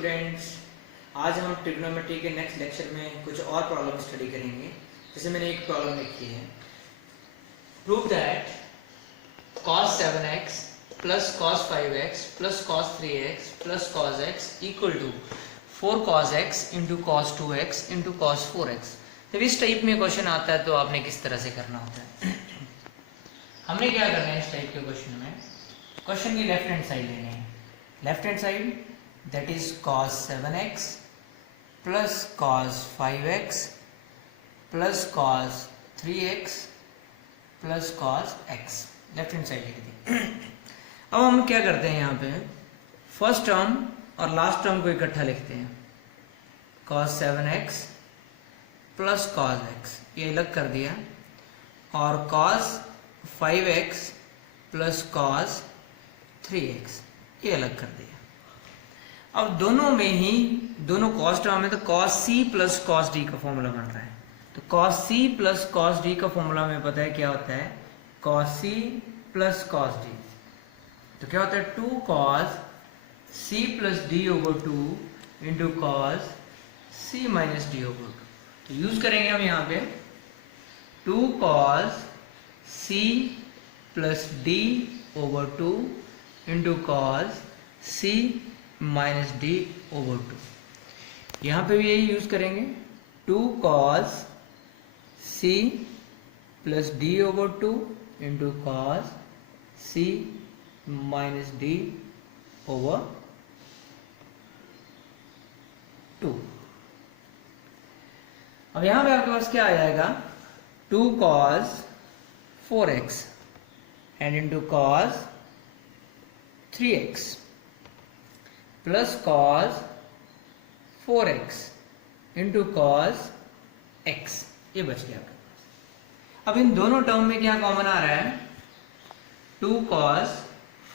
Students, आज हम trigonometry के नेक्स्ट लेक्चर में कुछ और प्रॉब्लम स्टडी करेंगे। जैसे मैंने एक प्रॉब्लम लिखी है, prove that cos 7x plus cos 5x plus cos 3x plus cos x equal to 4 cos x into cos 2x into cos 4x। जब इस टाइप में क्वेश्चन आता है तो आपने किस तरह से करना होता है। हमने क्या करना है इस टाइप के क्वेश्चन में, क्वेश्चन की लेफ्ट हैंड साइड लेनी है। Left hand side that is cos 7x plus cos 5x plus cos 3x plus cos x, left hand side लिख दी। अब हम क्या करते हैं, यहाँ पे फर्स्ट टर्म और लास्ट टर्म को इकट्ठा लिखते हैं। cos 7x plus cos x ये अलग कर दिया, और cos 5x plus cos 3x ये अलग कर दिया। अब दोनों में ही दोनों कॉस टर्म है तो cos c plus cos d का फॉर्मूला बन रहा है। तो cos c plus cos d का फॉर्मूला हमें पता है क्या होता है, cos c plus cos d। तो क्या होता है 2 cos c plus d over 2 into cos c minus d over 2। तो यूज करेंगे हम यहाँ पे 2 cos c plus d over 2 into cos c minus D over 2। यहाँ पे भी यही यूज करेंगे 2 cos c plus D over 2 into cos c minus D over 2। अब यहाँ पे आपके पास क्या आ जाएगा, 2 cos 4x and into cos 3x plus cos 4x into cos x, ये बच गया आपके पास। अब इन दोनों टर्म में क्या कॉमन आ रहा है, 2 cos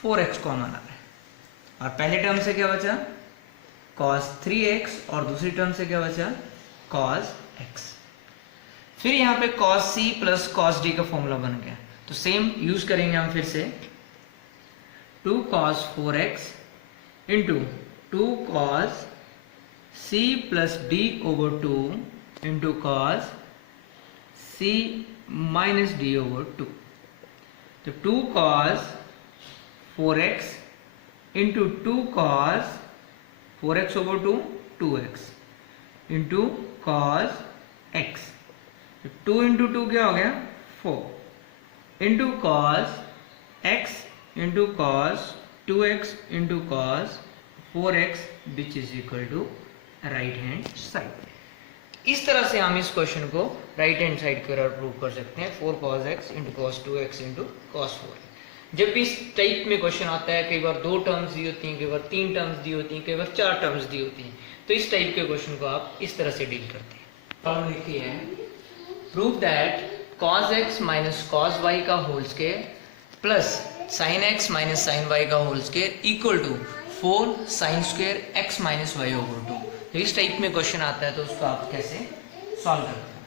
4x कॉमन आ रहा है, और पहले टर्म से क्या बचा cos 3x और दूसरी टर्म से क्या बचा cos x। फिर यहाँ पे cos c plus cos d का फॉर्मूला बन गया, तो सेम यूज करेंगे हम फिर से 2 cos 4x into 2 cos c plus d over 2 into cos c minus d over 2। तो 2 cos 4x into 2 cos 4x over 2 2x into cos x। 2 into 2 क्या हो गया 4 into cos x into cos 2x into cos 4x which is equal to right hand side. इस तरह से हम इस question को राइट हैंड साइड की ओर प्रूव कर सकते हैं, 4 cos x into cos 2x into cos 4x। जब भी इस टाइप में क्वेश्चन आता है, कई बार 2 टर्म्स दी होती हैं, कई बार 3 टर्म्स दी होती हैं, कई बार 4 टर्म्स दी होती हैं, तो इस टाइप के क्वेश्चन को आप इस तरह से डील करते हैं। प्रॉब्लम लिखी है, prove that cos x minus cos y का whole square plus sin x minus sin y का whole square equal to 4 sin square x minus y over 2। तो इस टाइप में क्वेश्चन आता है तो उसको आप कैसे सॉल्व करते हैं।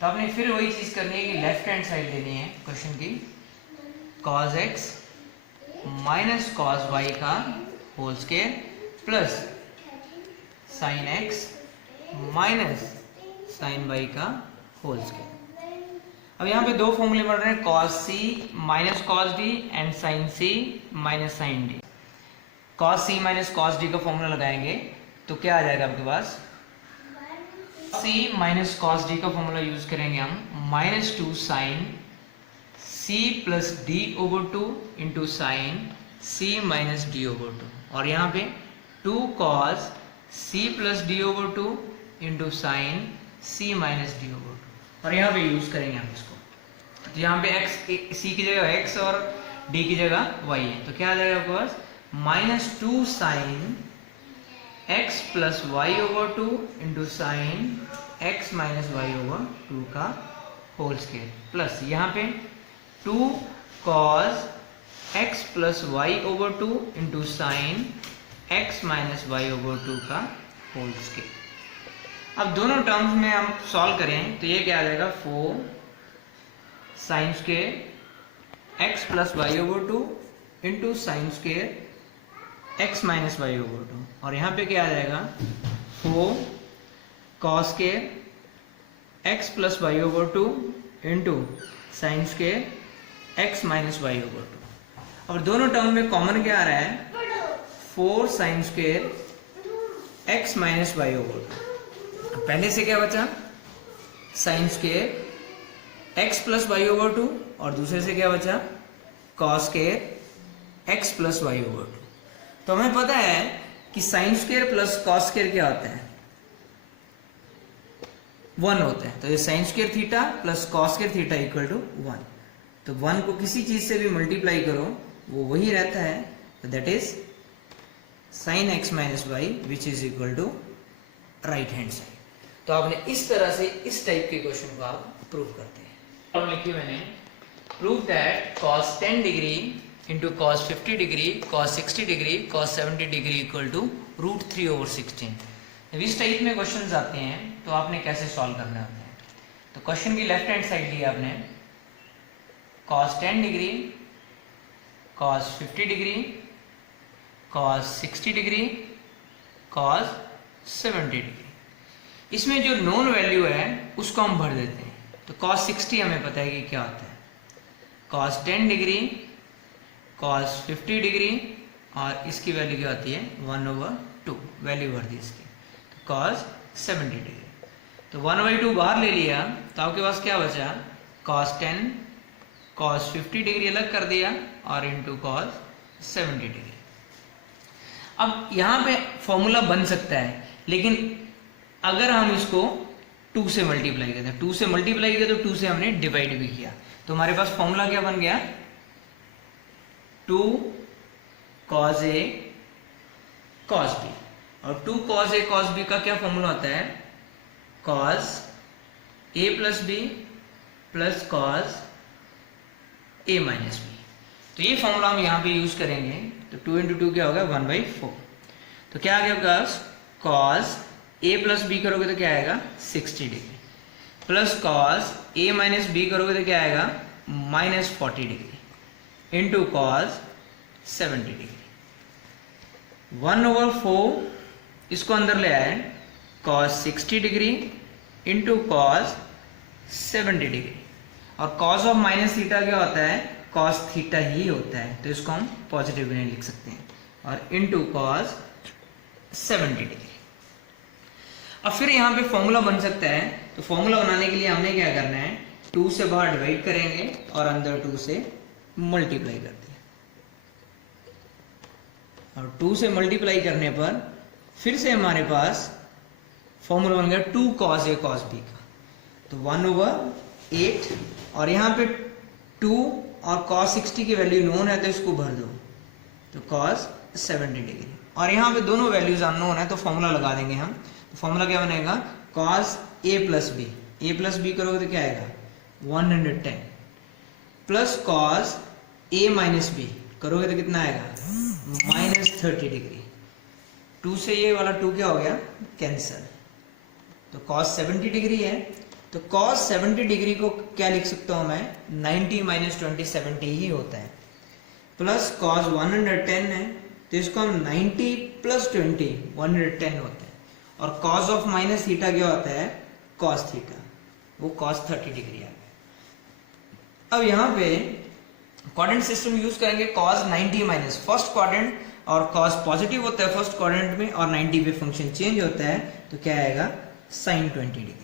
तो आपने फिर वही चीज करनी है कि लेफ्ट हैंड साइड लेनी है क्वेश्चन की, cos x minus cos y का whole square plus sin x minus sin y का होल स्क्वायर। अब यहाँ पे दो फॉर्मूले बन रहे हैं, cos c minus cos d and sin c minus sin d। cos c minus cos d का फॉर्मूला लगाएंगे तो क्या आ जाएगा आपके पास, c माइनस cos d का फॉर्मूला यूज करेंगे हम minus 2 sin c plus d over 2 into sign c minus d over 2, और यहाँ पे 2 cos c plus d over 2 into sign c minus d over 2, और यहाँ पे यूज करेंगे हम इसको। तो यहाँ पे x c की जगह x और d की जगह y है, तो क्या आ जाएगा आपके पास minus 2 sine x plus y over 2 into sine x minus y over 2 का होल स्क्वायर प्लस यहाँ पे 2 cos x plus y over 2 into sine x minus y over 2 का होल स्क्वायर। अब दोनों टर्म्स में हम सॉल्व करें तो ये क्या आ जाएगा 4 sine square x plus y over 2 into sine square x minus y over 2, और यहाँ पे क्या आ जाएगा 4 cos square x plus y over 2 into sine square x minus y over 2। और दोनों टर्म में कॉमन क्या आ रहा है 4 sine square x minus y over 2। पहले से क्या बचा sine square x plus y over 2, और दूसरे से क्या बचा cos square x plus y over 2। तो हमें पता है कि sine square plus cos square क्या होता है 1 होता है। तो ये sine square theta plus cos square theta equal to 1। तो 1 को किसी चीज से भी मल्टीप्लाई करो वो वही रहता है, तो that is sine x minus y which is equal to right hand side. तो आपने इस तरह से इस टाइप के क्वेश्चन को आप प्रूव करते हैं। और लिखी मैंने prove that cos 10 degree into cos 50 degree cos 60 degree cos 70 degree equal to √3/16। जब इस टाइप में क्वेश्चंस आते हैं तो आपने कैसे सॉल्व करने होते हैं। तो क्वेश्चन की लेफ्ट हैंड साइड ली आपने cos 10 degree cos 50 degree cos 60 degree cos 70 degree. इसमें जो नॉन वैल्यू है उसको हम भर देते हैं। तो cos 60 हमें पता है कि क्या होता है cos 10 डिग्री cos 50 डिग्री, और इसकी वैल्यू क्या होती है 1/2 वैल्यू भर दी इसकी, तो cos 70 डिग्री। तो 1/2 बाहर ले लिया तो आपके पास क्या बचा cos 10 cos 50 डिग्री अलग कर दिया और इंटू cos 70 डिग्री। अब यहाँ पे फॉर्मूला बन सकता है, लेकिन अगर हम इसको 2 से मल्टीप्लाई करते हैं, 2 से मल्टीप्लाई किया तो 2 से हमने डिवाइड भी किया, तो हमारे पास फॉर्मूला क्या बन गया 2 cos A cos B। और 2 cos A cos B का क्या फॉर्मूला होता है cos A plus B plus cos A minus B। तो ये फॉर्मूला हम यहाँ पे यूज करेंगे। तो 2 इंटू 2 क्या होगा 1/4। तो क्या आ गया cos A प्लस B करोगे तो क्या आएगा 60 degree, plus cos A minus B करोगे तो क्या आएगा -40 डिग्री, इंटू cos 70 डिग्री। 1/4 इसको अंदर ले आए cos 60 degree into cos 70 degree, और cos ऑफ माइनस थीटा क्या होता है cos थीटा ही होता है, तो इसको हम पॉजिटिव में लिख सकते हैं, और इंटू cos 70 डिग्री। अब फिर यहाँ पे फॉर्मूला बन सकता है। तो फॉर्मूला बनाने के लिए हमने क्या करना है 2 से बाहर डिवाइड करेंगे और अंदर 2 से मल्टीप्लाई कर दिया, और 2 से मल्टीप्लाई करने पर फिर से हमारे पास फॉर्मूला बन गया 2 cos A cos B का, तो 1/8, और यहाँ पे 2 और cos 60 की वैल्यू नोन है तो इसको भर दो, तो cos 70 डिग्री, और यहाँ पे दोनों वैल्यूज अननोन है तो फॉर्मूला लगा देंगे हम। तो फॉर्मूला क्या बनेगा cos A plus B, A plus B करोगे तो क्या आएगा 110, plus cos A minus B करोगे तो कितना आएगा -30 डिग्री। 2 से ये वाला 2 क्या हो गया कैंसल, तो cos 70 डिग्री है, तो cos 70 डिग्री को क्या लिख सकता हूं मैं 90 - 20 70 ही होता है, प्लस cos 110 है तो इसको हम 90 + 20 110 होता है, और cos ऑफ माइनस थीटा क्या होता है cos थीटा, वो cos 30 डिग्री आ गया। अब यहाँ पे क्वाड्रेंट सिस्टम यूज करेंगे cos 90 फर्स्ट क्वाड्रेंट, और cos पॉजिटिव होता है फर्स्ट क्वाड्रेंट में और 90 पे फंक्शन चेंज होता है, तो क्या आएगा sin 20 degree.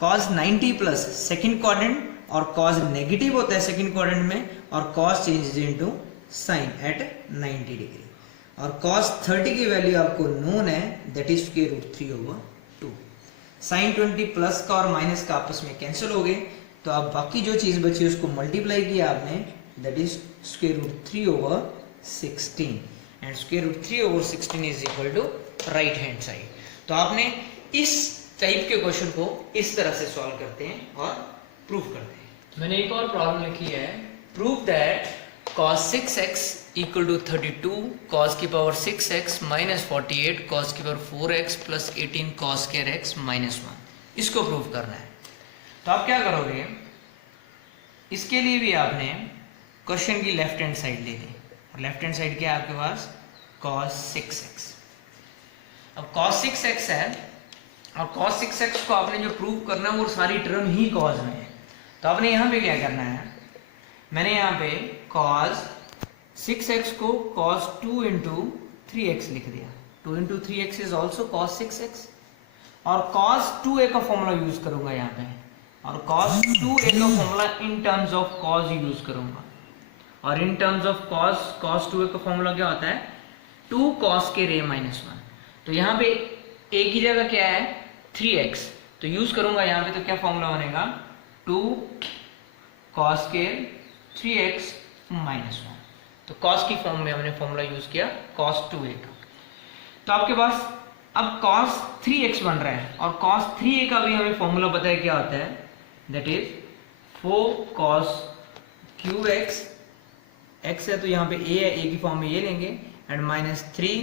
cos 90 plus second quadrant, और cos नेगेटिव होता है सेकेंड क्वाड्रेंट में, और cos changes into sin at 90 degree, और cos 30 की वैल्यू आपको नोन है, दैट इज √3/2। sin 20 प्लस का और माइनस का आपस में कैंसिल हो गए, तो अब बाकी जो चीज बची उसको मल्टीप्लाई किया आपने, that is √3/16, and √3/16 is equal to right hand side. तो आपने इस टाइप के क्वेश्चन को इस तरह से सॉल्व करते हैं और प्रूव करते हैं। मैंने एक और प्रॉब्लम लिखी है, prove that cos 6x equal to 32 cos की पावर 6x माइनस 48 cos की power 4x plus 18 cos square x minus 1, इसको प्रूव करना है। तो आप क्या करोगे, इसके लिए भी आपने क्वेश्चन की लेफ्ट हैंड साइड ले ली, और लेफ्ट हैंड साइड क्या है आपके पास cos 6x। अब cos 6x है और cos 6x को आपने जो प्रूव करना है वो सारी टर्म ही cos में है। तो आपने यहाँ पे क्या करना है, मैंने यहाँ पे cos 6x को cos 2 into 3x लिख दिया। 2 into 3x is also cos 6x और cos 2a का फॉर्मूला यूज करूंगा यहाँ पे, और cos 2a का formula in terms of cos use करूंगा। और इन टर्म्स ऑफ cos 2a का फॉर्मूला क्या होता है, 2 cos के रे माइनस 1। तो यहाँ पे a की जगह क्या है 3x, तो यूज करूंगा यहाँ पे, तो क्या फॉर्मूला बनेगा 2 cos के 3x माइनस 1। तो cos की फॉर्म में हमने फॉर्मूला यूज किया cos 2a का। तो आपके पास अब cos 3x बन रहा है और cos 3a का भी हमें फॉर्मूला पता है क्या होता है, that is 4 cos cube x है तो यहाँ पे a है, a की फॉर्म में ये लेंगे एंड माइनस 3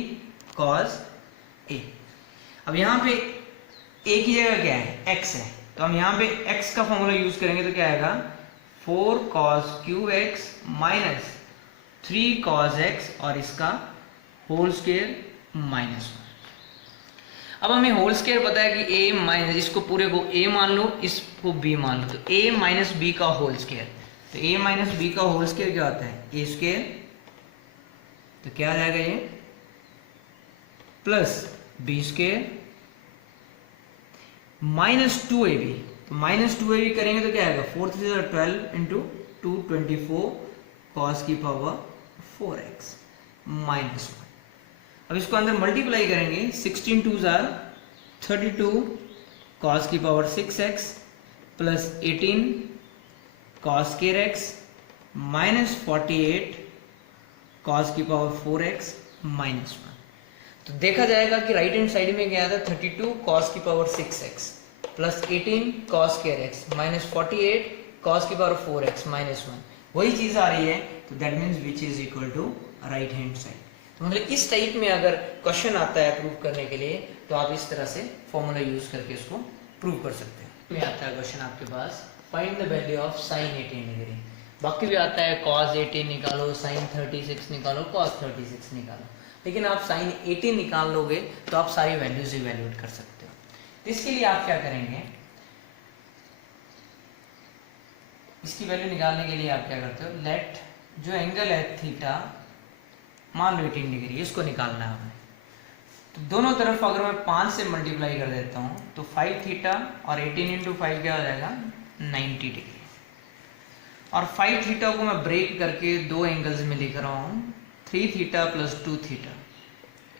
cos a। अब यहाँ पे a की जगह क्या है x है, तो हम यहाँ पे x का फॉर्मूला यूज करेंगे तो क्या आएगा 4 cos cube x minus 3 cos x और इसका होल स्क्वायर माइनस 1। अब हमें होल स्क्वायर पता है कि a माइनस, इसको पूरे को a मान लो, इसको b मान लो, तो a माइनस b का होल स्क्वायर। तो a माइनस b का होल स्क्वायर क्या होता है a स्क्वायर, तो क्या आ जाएगा ये plus b square minus 2ab। तो माइनस 2ab करेंगे तो क्या आएगा 4 3 12 इंटू 2 24 cos की पावर 4x माइनस 1। अब इसको अंदर मल्टीप्लाई करेंगे, 16 2s are 32 cos की power 6x plus 18 cos square x minus 48 cos की पावर 4x माइनस 1। तो देखा जाएगा कि राइट हैंड साइड में क्या आता है 32 cos की power 6x plus 18 cos square x minus 48 cos की पावर 4x माइनस 1, वही चीज आ रही है। तो that means which is equal to right hand side. तो मतलब इस टाइप में अगर क्वेश्चन आता है प्रूव करने के लिए तो आप इस तरह से फॉर्मूला यूज करके इसको प्रूव कर सकते हैं। में आता है क्वेश्चन आपके पास find the value of sin 18 degree. बाकी भी आता है cos 18 निकालो, sin 36 निकालो, cos 36 निकालो, लेकिन आप sin 18 निकाल लोगे तो आप सारी वैल्यूज इवैल्यूएट कर सकते हो। इसके लिए आप क्या करेंगे, इसकी वैल्यू निकालने के लिए आप क्या करते हो, लेट जो एंगल है थीटा मान लो 18 डिग्री, इसको निकालना है हमें। तो दोनों तरफ अगर मैं 5 से मल्टीप्लाई कर देता हूँ तो 5 थीटा और 18 इंटू 5 क्या हो जाएगा 90 डिग्री। और 5 थीटा को मैं ब्रेक करके दो एंगल्स में लिख रहा हूँ, 3 theta plus 2 theta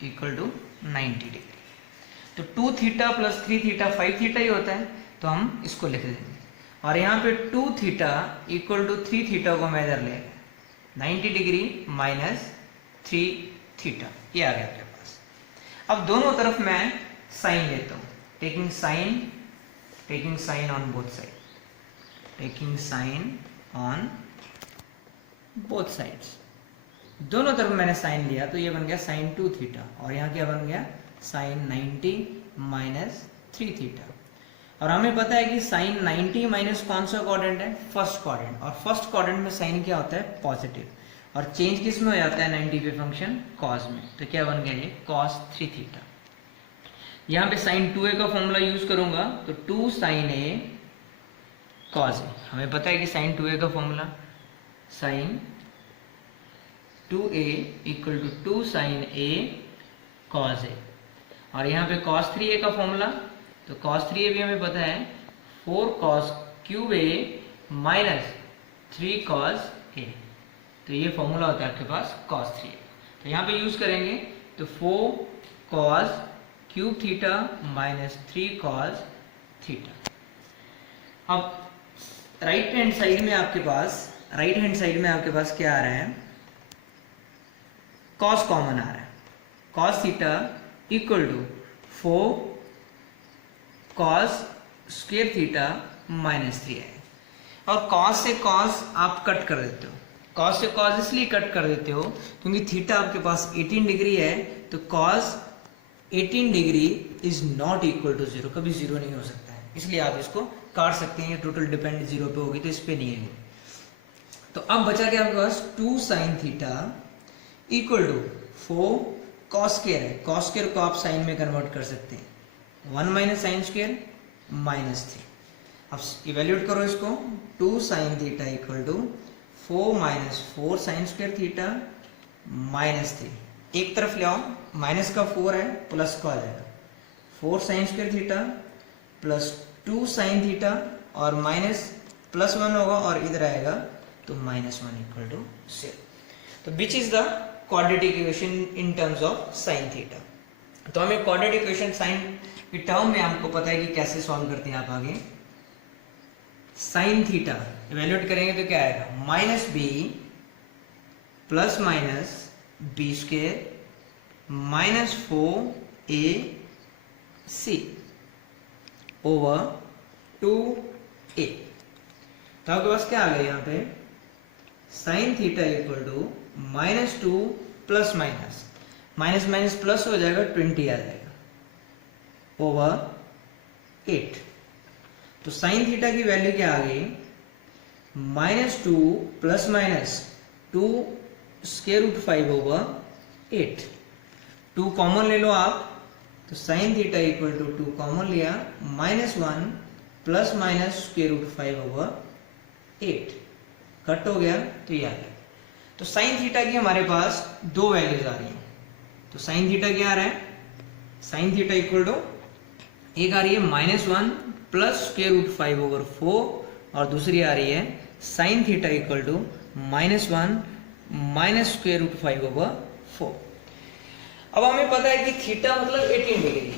equal to 90 degree. तो 2 थीटा प्लस 3 थीटा 5 थीटा ही होता है, तो हम इसको लिख देंगे। और यहाँ पे 2 थीटा इक्वल टू 3 थीटा को मैं इधर ले 90 डिग्री माइनस 3 थीटा, ये आ गया आपके पास। अब दोनों तरफ मैं साइन लेता हूँ, taking sine on both side, taking sine on both sides. दोनों तरफ मैंने साइन लिया तो ये बन गया साइन 2 थीटा और यहाँ क्या बन गया साइन 90 माइनस 3 थीटा। और हमें पता है कि साइन 90 माइनस कौन सा क्वाड्रेंट है, फर्स्ट क्वाड्रेंट, और फर्स्ट क्वाड्रेंट में साइन क्या होता है पॉजिटिव, और चेंज किस में हो जाता है 90 पे फंक्शन कॉस में। तो क्या बन गया ये कॉस 3 थीटा। यहाँ पे साइन 2a का फॉर्मूला यूज करूंगा तो 2 साइन a कॉस a। हमें पता है कि साइन 2a का formula sine 2a equal to 2 sine a cos a। और यहाँ पे कॉस 3a का फॉर्मूला, तो कॉस 3a भी हमें पता है 4 cos cube a minus 3 cos a। तो ये फॉर्मूला होता है आपके पास cos 3a। तो यहाँ पे यूज करेंगे तो 4 cos cube theta minus 3 cos theta. अब राइट हैंड साइड में आपके पास क्या आ रहा है, cos कॉमन आ रहा है, cos theta equal to 4 cos square theta minus 3 है। और cos से cos आप कट कर देते हो, cos से cos इसलिए कट कर देते हो क्योंकि थीटा आपके पास 18 डिग्री है, तो cos 18 degree is not equal to 0, कभी 0 नहीं हो सकता है, इसलिए आप इसको काट सकते हैं। टोटल डिपेंड 0 पे होगी तो इस पे नहीं है। तो अब बचा क्या आपके पास 2 sine theta equal to 4 cos square है, कॉस स्क्वायर को आप साइन में कन्वर्ट कर सकते हैं, 1 माइनस साइन स्क्वायर माइनस 3। अब इवेल्यूएट करो इसको, 2 sine theta equal to 4 minus 4 sine square theta minus 3। एक तरफ ले आओ, माइनस का 4 है प्लस का आ जाएगा, 4 sine square theta plus 2 sine theta और माइनस प्लस 1 होगा और इधर आएगा तो माइनस 1 इक्वल टू 0। तो which is the quadratic equation in terms of sine theta. तो हमें क्वाड्रेटिक इक्वेशन साइन की टर्म में हमको पता है कि कैसे सॉल्व करते हैं। आप आगे साइन थीटा इवेल्यूएट करेंगे तो क्या आएगा, minus b plus minus b square minus 4ac over 2a। तो आपके पास क्या आ गया यहाँ पे, sine theta equal to minus 2 plus minus minus minus plus हो जाएगा 20 आ जाएगा ओवर 8। तो साइन थीटा की वैल्यू क्या आ गई, minus 2 plus minus 2 square root 5 over 8। 2 common ले लो आप, तो sine theta equal to 2 common लिया, minus 1 plus minus square root 5 over 8 cut हो गया तो ये आ गया। तो साइन थीटा की हमारे पास दो वैल्यूज आ रही हैं। तो साइन थीटा क्या आ रहा है, साइन थीटा इक्वल टू एक आ रही है minus 1 plus square root 5 over 4 और दूसरी आ रही है sine theta equal to minus 1 minus square root 5 over 4। अब हमें पता है कि थीटा मतलब 18 डिग्री,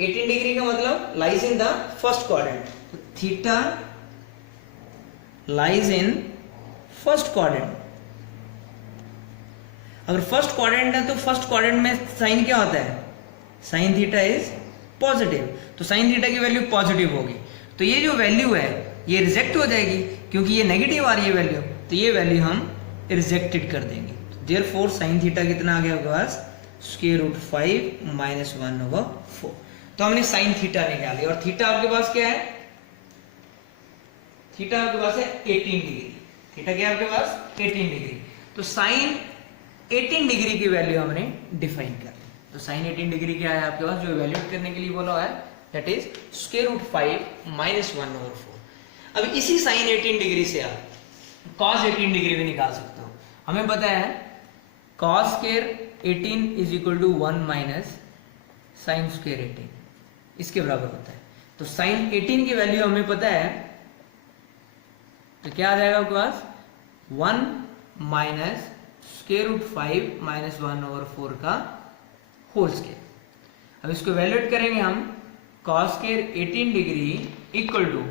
18 डिग्री का मतलब lies in the first quadrant. तो theta lies in first quadrant. अगर फर्स्ट क्वाड्रेंट है तो फर्स्ट क्वाड्रेंट में साइन क्या होता है, साइन थीटा इज पॉजिटिव, तो साइन थीटा की वैल्यू पॉजिटिव होगी। तो ये जो वैल्यू है ये रिजेक्ट हो जाएगी क्योंकि ये नेगेटिव आ रही है वैल्यू, तो ये वैल्यू हम रिजेक्टेड कर देंगे। देयरफॉर साइन थीटा कितना आ गया आपके पास, स्क्वायर रूट 5 माइनस 1 ओवर 4। तो हमने साइन थीटा निकाली और थीटा आपके पास क्या है, थीटा आपके पास है 18 डिग्री। थीटा क्या है आपके पास, 18 डिग्री। तो साइन 18 डिग्री की वैल्यू हमने डिफाइन कर ली। तो साइन 18 डिग्री क्या है आपके पास, जो इवैल्यूएट करने के लिए बोला है, that is square root 5 minus 1 over 4। अब इसी साइन 18 डिग्री से आप कॉस 18 डिग्री भी निकाल सकते हो। हमें पता है cos square 18 is equal to 1 minus sine square 18, इसके बराबर होता है। तो साइन 18 की वैल्यू हमें पता है, तो क्या आ जाएगा आपके पास, 1 minus square root 5 minus 1 over 4 का होल स्क्वायर। अब इसको वैल्यूएट करेंगे हम, cos square 18 degree equal to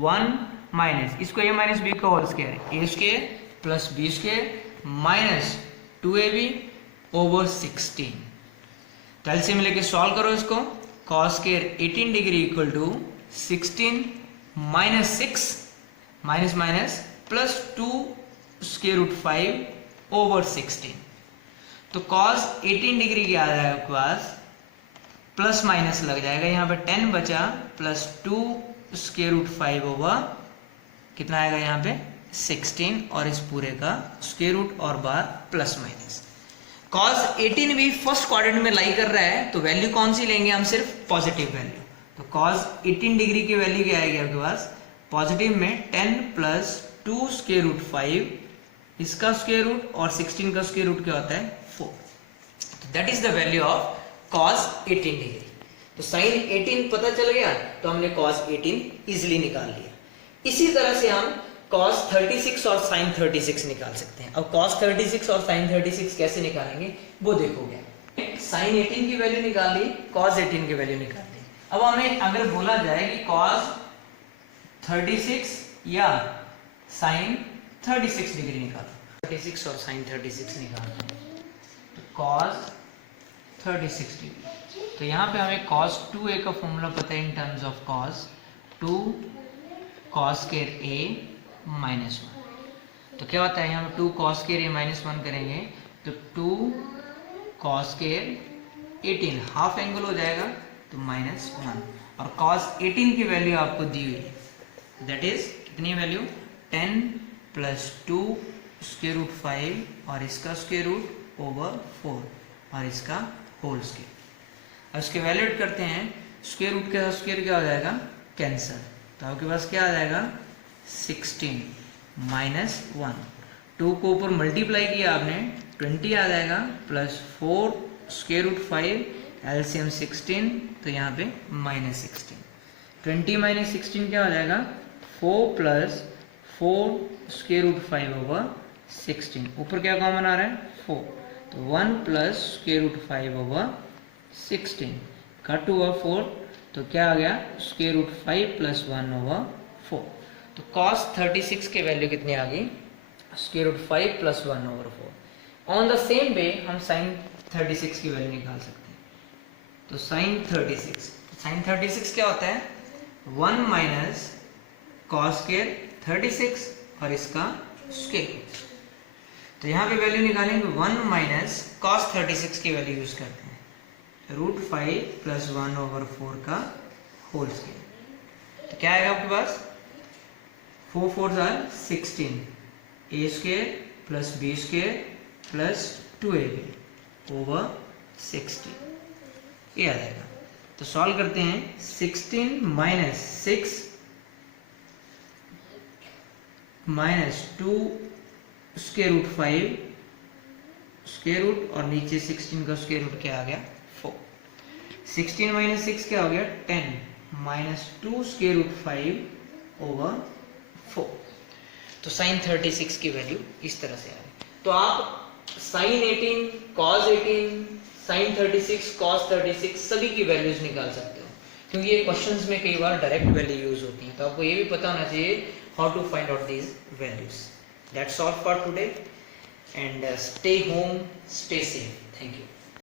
1 minus, इसको a माइनस बी का whole square, a square plus b square minus 2ab over 16। तो एलसीएम लेके सॉल्व करो इसको, cos square 18 degree equal to 16 minus 6 minus minus plus 2 square root 5 over 16। तो cos 18 degree क्या आ जाएगा आपके पास, प्लस माइनस लग जाएगा, यहाँ पे 10 बचा प्लस 2 स्क्वायर रूट 5 ओवर कितना आएगा यहाँ पे 16 और इस पूरे का स्क्वायर रूट और बार प्लस माइनस। कॉस 18 भी फर्स्ट क्वाड्रेंट में लाई कर रहा है तो वैल्यू कौन सी लेंगे हम, सिर्फ पॉजिटिव वैल्यू। तो कॉस 18 डिग्री की वैल्यू क्या आएगी आपके पास, पॉजिटिव में 10 प्लस 2 स्क्वायर रूट 5 इसका स्क्वायर रूट और 16 का स्क्वायर रूट क्या होता है 4। तो that is the value of cos 18 degree. तो साइन 18 पता चल गया तो हमने cos 18 इजिली निकाल लिया। इसी तरह से हम cos 36 और sin 36 निकाल सकते हैं। अब cos 36 और sin 36 कैसे निकालेंगे वो देखोगे। sin 18 की वैल्यू निकाल ली, cos 18 की वैल्यू निकाल ली। अब हमें अगर बोला जाए कि cos 36 या sin 36 डिग्री निकालो, 36 और sin 36 निकालो, तो cos 36 डिग्री। तो यहाँ पे हमें cos 2a का फॉर्मूला पता है इन terms of cos 2 cos square a minus 1। तो क्या होता है, यहाँ पे 2 cos स्क्वायर a माइनस 1 करेंगे तो 2 cos स्क्वायर 18 हाफ एंगल हो जाएगा तो माइनस 1 और cos 18 की वैल्यू आपको दी हुई है, दैट इज कितनी वैल्यू 10 प्लस 2 स्क्वायर रूट 5 और इसका स्क्वायर रूट ओवर 4 और इसका होल स्केयर। अब इसके वैल्यूएट करते हैं, स्क्वायर रूट के स्क्वायर क्या हो जाएगा, कैंसिल। तो आपके पास क्या आ जाएगा 16 माइनस 1, 2 को ऊपर मल्टीप्लाई किया आपने 20 आ जाएगा, प्लस 4 स्क्वायर रूट 5 एलसीएम 16, तो यहाँ पे माइनस 16। 20 माइनस 16 क्या हो जाएगा 4 प्लस 4 स्क्वायर रूट 5 ओवर 16, ऊपर क्या कॉमन आ रहा है 4, तो 1 plus square root 5 over 16, cut हुआ 4, तो क्या आ गया स्क्वायर रूट 5 प्लस 1 ओवर 4। तो cos 36 की वैल्यू कितनी आ गई, square root 5 plus 1 over 4। On the same way हम sin 36 की वैल्यू निकाल सकते हैं। तो sin 36 क्या होता है 1 माइनस कॉस स्क्वायर 36 और इसका स्क्वायर। तो यहाँ पे वैल्यू निकालेंगे 1 माइनस कॉस 36 की वैल्यू यूज करते हैं रूट 5 प्लस 1 ओवर 4 का होल स्क्वायर। तो क्या आएगा आपके पास 4 4 are 16, a square plus b square plus 2ab over 60, ये आ जाएगा। तो सॉल्व करते हैं, 16 minus 6 minus 2 square root 5 square root और नीचे 16 का स्क्वायर रूट क्या आ गया 4। 16 माइनस 6 क्या हो गया 10 माइनस 2 स्क्वायर रूट 5 ओवर 4। तो साइन 36 की वैल्यू इस तरह से आ रही। तो आप साइन 18 कॉस 18 साइन 36 कॉस 36 सभी की वैल्यूज निकाल सकते हो, क्योंकि ये क्वेश्चंस में कई बार डायरेक्ट वैल्यू यूज होती है। तो आपको ये भी पता होना चाहिए how to find out these values. That's all for today and stay home, stay safe. Thank you.